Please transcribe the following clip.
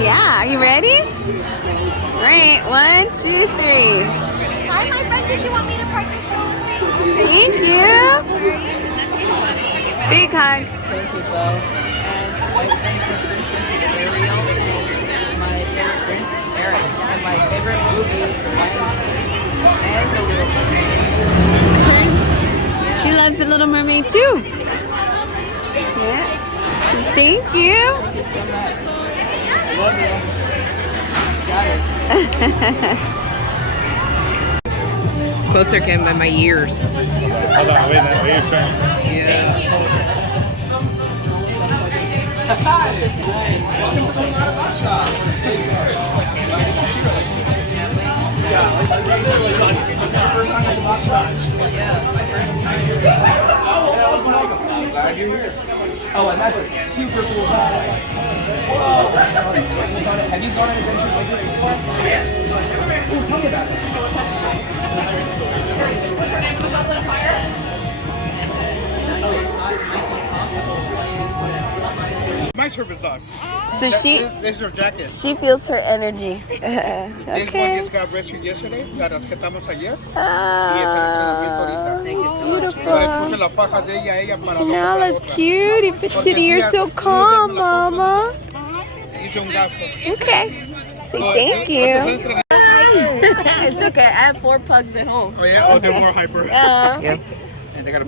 Yeah, are you ready? All right, 1, 2, 3. Hi, my friend. Did you want me to park your show with me? Thank you. Big hug. Thank you, Bo. And my favorite princess is Ariel, and my favorite prince, Eric. And my favorite movie is The Lion King and The Little Mermaid. She loves The Little Mermaid too. Yeah. Thank you. Thank you so much. Love you. Got it. Closer, Kim, by my ears. Hold on, wait, wait your turn. Yeah. Oh, and that's a super cool bag. Whoa! Have you gone on adventures like this before? Yes. Oh, tell me about it. My service dog. So This is her jacket. she feels her energy. This one Okay. just got rescued yesterday. La rescatamos ayer. Y Ah, esa la ahorita. Thank you so much. Le beautiful. puse la faja de ella para Now no that's cute. You Patootie, you're so calm, Mama. Hice un gasto. Okay. Say thank you. It's okay. I have 4 pugs at home. Oh yeah, oh they're more hyper. Yeah. And they got a big